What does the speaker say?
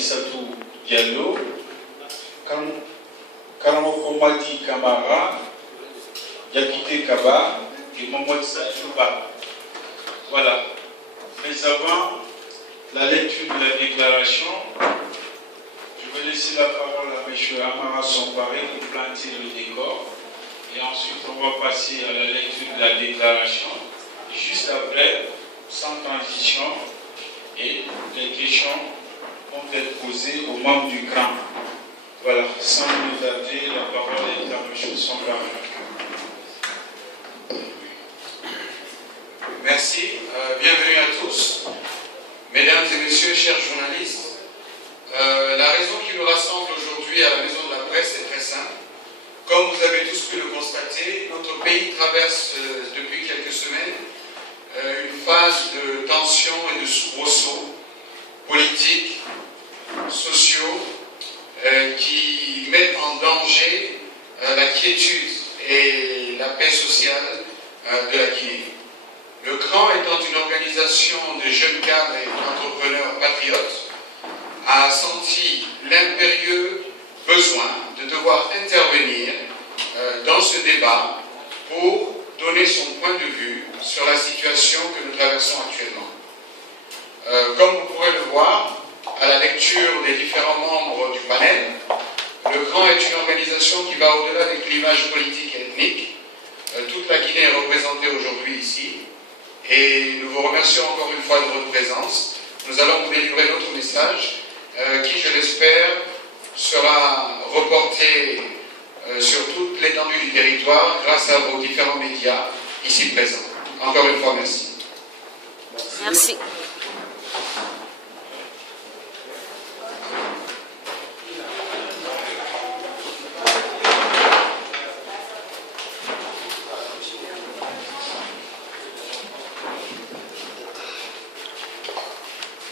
Aïssatou Diallo, Karamokomadi Kamara, Yakite Kaba et Mohamed Sajouba. Voilà. Mais avant la lecture de la déclaration, je vais laisser la parole à M. Amara Somparé pour planter le décor. Et ensuite, on va passer à la lecture de la déclaration. Et juste après, sans transition, et les questions vont être posées aux membres du CRAN. Voilà, sans plus tarder, la parole est à M. Somparé. Merci, bienvenue à tous. Mesdames et messieurs, chers journalistes, la raison qui nous rassemble aujourd'hui à la Maison de la Presse est très simple. Comme vous avez tous pu le constater, notre pays traverse depuis quelques semaines une phase de tension et de soubresauts politiques, sociaux, qui mettent en danger la quiétude et la paix sociale de la Guinée. Le CRAN étant une organisation de jeunes cadres et d'entrepreneurs patriotes, a senti l'impérieux besoin de devoir intervenir dans ce débat pour donner son point de vue sur la situation que nous traversons actuellement. Comme vous pourrez le voir, à la lecture des différents membres du panel, le CRAN est une organisation qui va au-delà des clivages politiques et ethniques. Toute la Guinée est représentée aujourd'hui ici. Et nous vous remercions encore une fois de votre présence. Nous allons vous délivrer notre message qui, je l'espère, sera reporté sur toute l'étendue du territoire grâce à vos différents médias ici présents. Encore une fois, merci. Merci.